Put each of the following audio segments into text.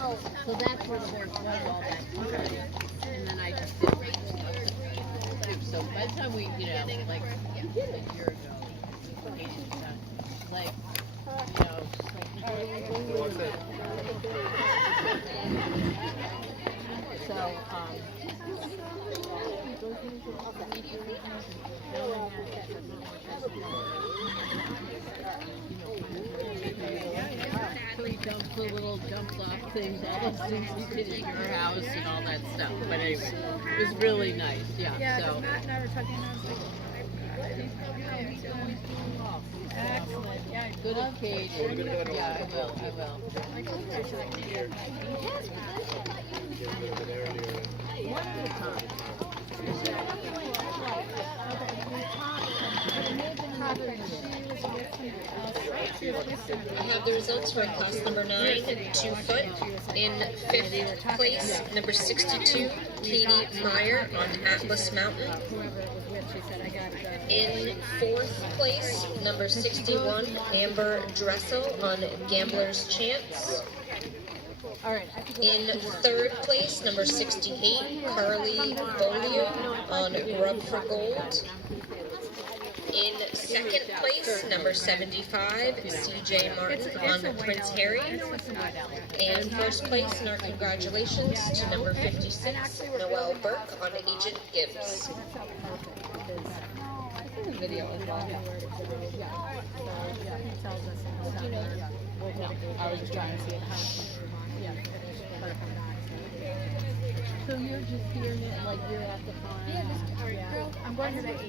Oh, so that's where the horse was all that time. And then I just did my stuff. So by the time we, like, we did it a year ago. Like, Three dumps, the little jumps off things, all those things we did at your house and all that stuff. But anyway, it was really nice. Yeah. Yeah, So. Matt and I were talking, and I was like, excellent. Yeah, Good occasion. Yeah, I will. I will. One at a time. I have the results for class number 9, 2 foot. In 5th place, number 62, Katie Meyer on Atlas Mountain. In 4th place, number 61, Amber Dressel on Gambler's Chance. In 3rd place, number 68, Carly Bolio on Grub for Gold. In 2nd place, number 75, CJ Martin on Prince Harry. And 1st place in our congratulations to number 56, Noelle Burke on Agent Gibbs. video as well. I was just trying to see it. So you're just here, like you're at the farm? Yeah, I'm going to the AC.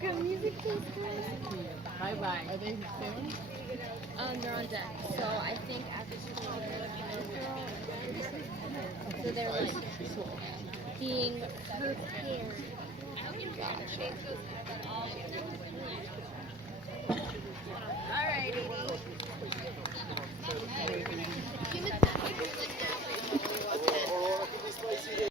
Good music, please. Bye bye. Are they filming? They're on deck. So I think after school, so they're like being prepared.